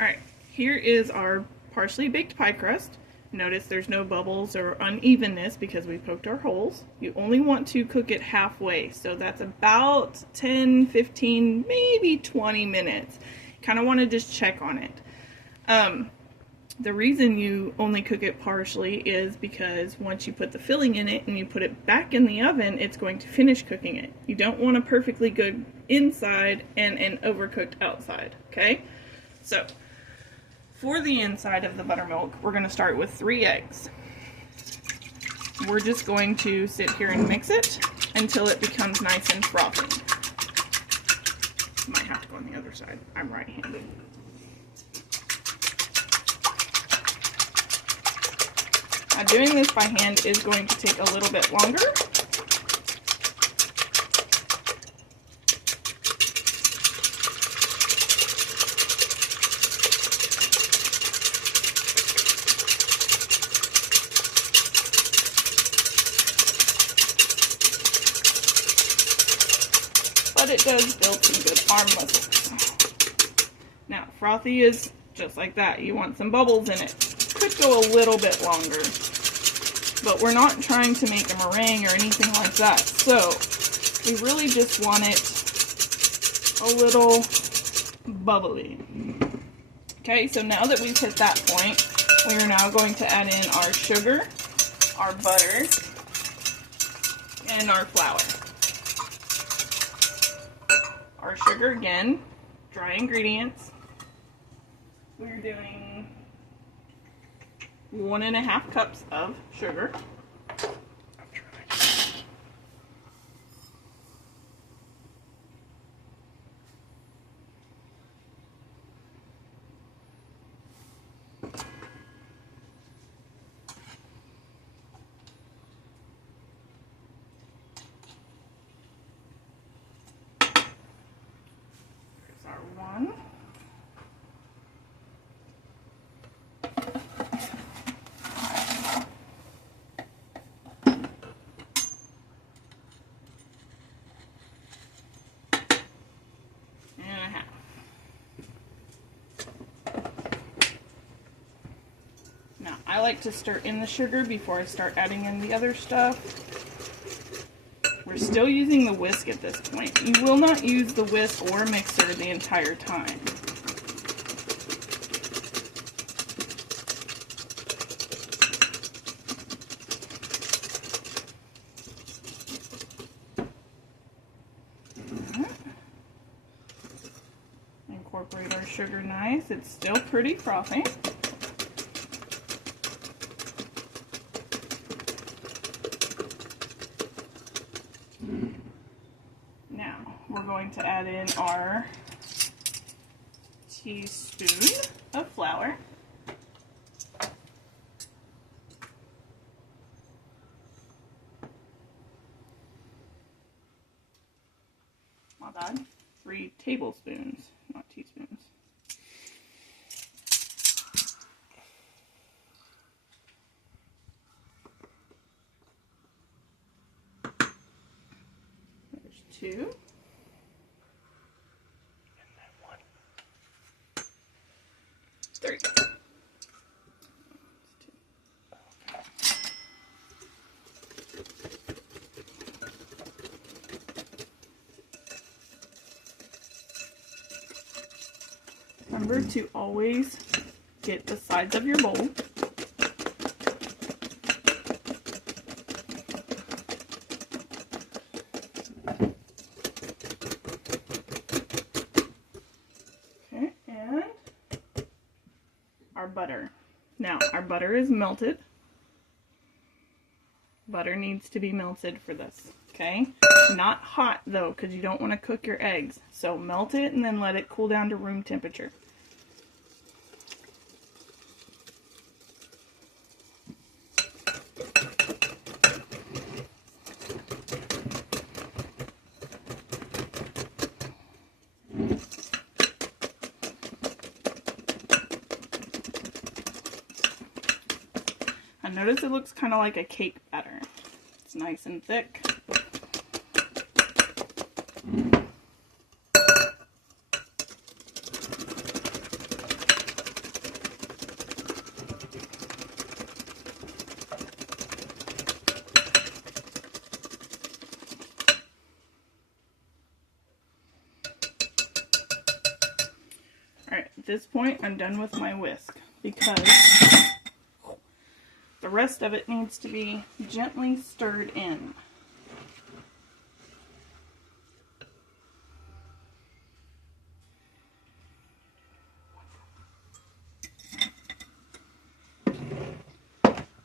Alright, here is our partially baked pie crust. Notice there's no bubbles or unevenness because we poked our holes. You only want to cook it halfway, so that's about 10, 15, maybe 20 minutes. Kind of want to just check on it. The reason you only cook it partially is because once you put the filling in it and you put it back in the oven, it's going to finish cooking it. You don't want a perfectly good inside and an overcooked outside, okay? So, for the inside of the buttermilk, we're going to start with 3 eggs. We're just going to sit here and mix it until it becomes nice and frothy. Might have to go on the other side. I'm right-handed. Now, doing this by hand is going to take a little bit longer. But it does build some good arm muscles. Now, frothy is just like that. You want some bubbles in it. Could go a little bit longer, but we're not trying to make a meringue or anything like that. So, we really just want it a little bubbly. Okay, so now that we've hit that point, we are now going to add in our sugar, our butter, and our flour. Our sugar, again, dry ingredients. We're doing 1.5 cups of sugar. There's our 1. Now, I like to stir in the sugar before I start adding in the other stuff. We're still using the whisk at this point. You will not use the whisk or mixer the entire time. Incorporate our sugar nice. It's still pretty frothy. Now, we're going to add in our teaspoon of flour. My bad. 3 tablespoons, not teaspoons. There's 2. And then 1. 3. Remember to always get the sides of your bowl. Okay, and our butter. Now, our butter is melted. Butter needs to be melted for this, okay? Not hot though, because you don't want to cook your eggs. So melt it and then let it cool down to room temperature. I notice it looks kind of like a cake batter. It's nice and thick. Alright, at this point I'm done with my whisk because the rest of it needs to be gently stirred in.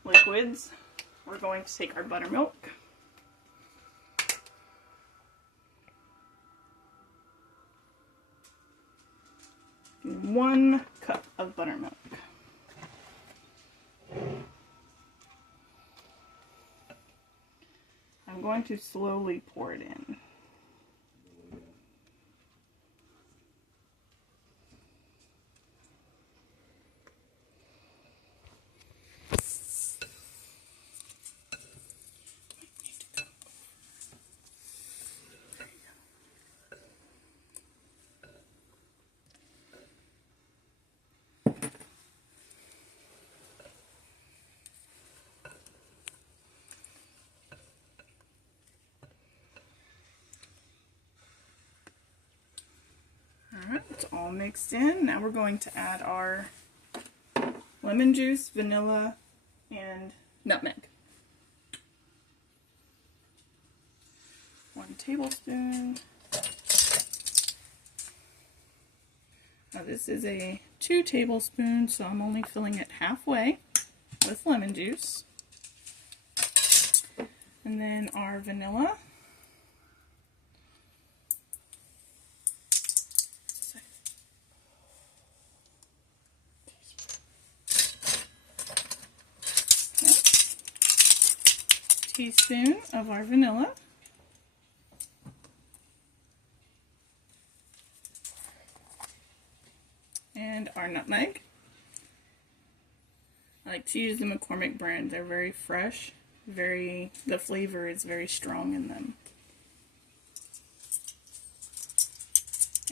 Liquids, we're going to take our buttermilk. One cup of buttermilk. I'm going to slowly pour it in. Alright, it's all mixed in. Now we're going to add our lemon juice, vanilla, and nutmeg. 1 tablespoon. Now this is a 2 tablespoons, so I'm only filling it halfway with lemon juice. And then our vanilla. Teaspoon of our vanilla. And our nutmeg. I like to use the McCormick brand. They're very fresh, the flavor is very strong in them.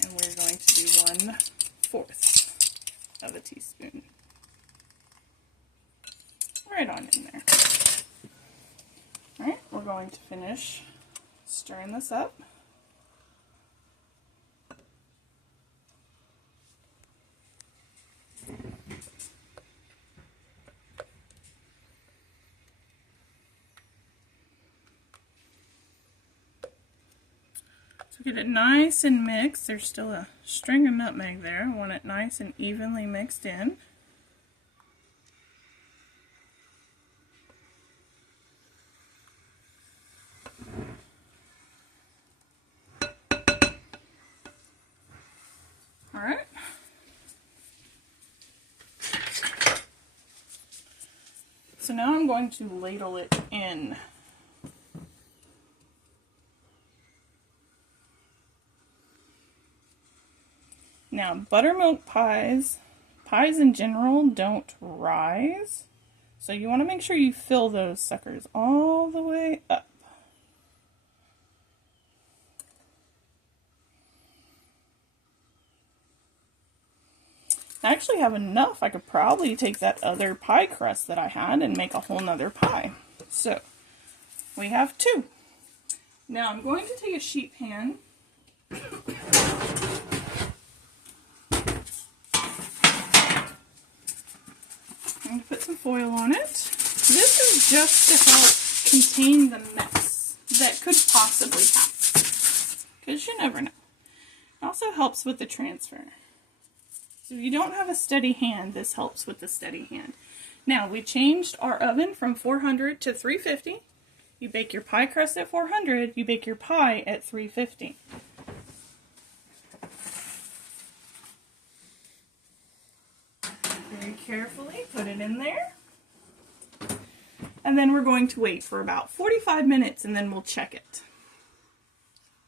And we're going to do 1/4 of a teaspoon. Right on in there. Alright, we're going to finish stirring this up. So get it nice and mixed. There's still a string of nutmeg there. I want it nice and evenly mixed in. Alright. So now I'm going to ladle it in. Now, buttermilk pies in general don't rise, so you want to make sure you fill those suckers all the way up. I actually have enough. I could probably take that other pie crust that I had and make a whole nother pie. So, we have 2. Now, I'm going to take a sheet pan. I'm going to put some foil on it. This is just to help contain the mess that could possibly happen, because you never know. It also helps with the transfer. So if you don't have a steady hand, this helps with the steady hand. Now, we changed our oven from 400 to 350. You bake your pie crust at 400, you bake your pie at 350. Very carefully put it in there. And then we're going to wait for about 45 minutes and then we'll check it.